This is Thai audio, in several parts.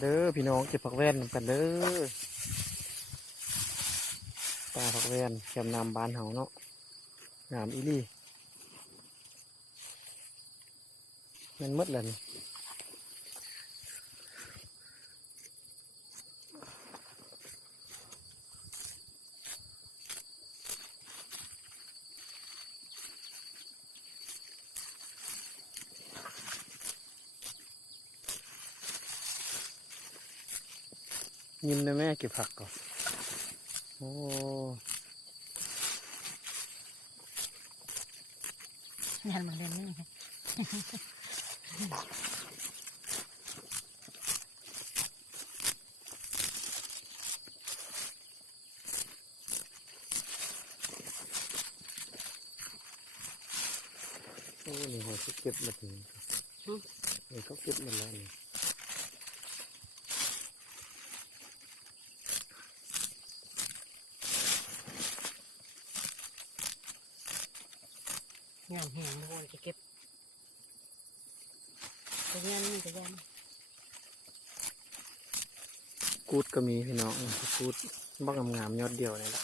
เด้อพี่น้องเก็บผักแว่นกันเด้อปลาผักแว่นแคมน้ำบานเฮาเนาะงามอีลี่มันมืดเลยนี่ยิ้มนะแม่เก็บผักก่อนโอ้งานมาเล่นนี่โอ้นี่เขาเก็บหมดเลยนี่เขาเก็บหมดแล้วนี่งานแห้งโวนจะเก็บจะยันนี่จะยันกูดก็มีพี่น้องกูดบ้างงามยอดเดียวเลยละ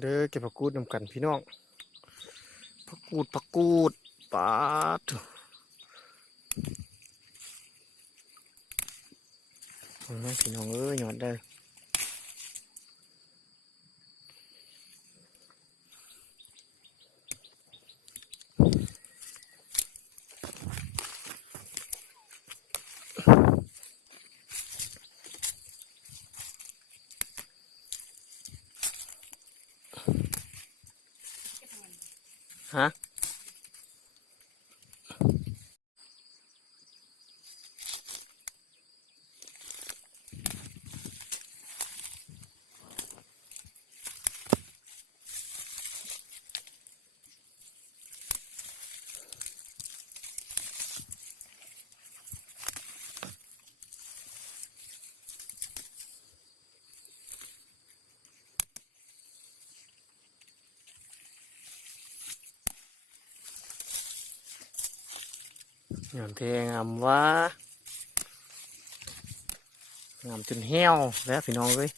เด้อเก็บผักกูดนำกันพี่น้องผักกูดปาดโอ้ยพี่น้องเอ้ยยอดได้ฮะงามเทงามว่างามจนเหี่ยวแล้วพี่น้องเอ้ย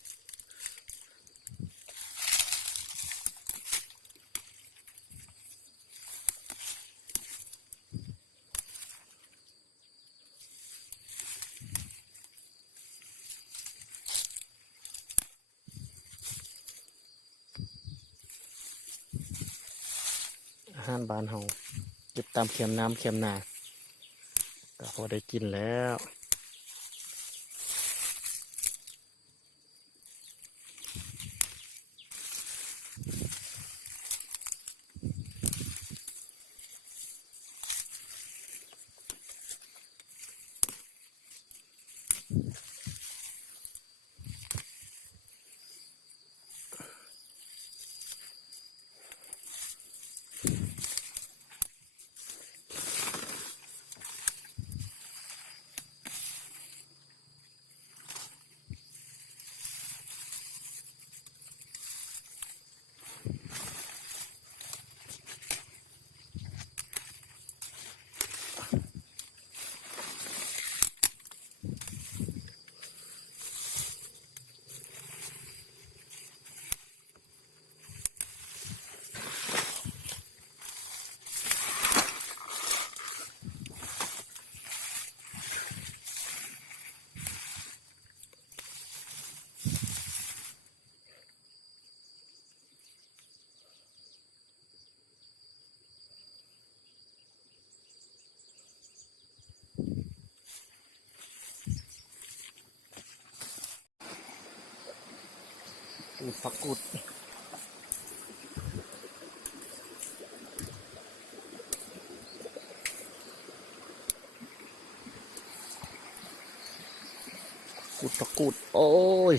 อาหารบ้านเฮาเก็บตามเข็มน้ำเข็มนาก็พอได้กินแล้วผักกูดผักกูดโอ้ย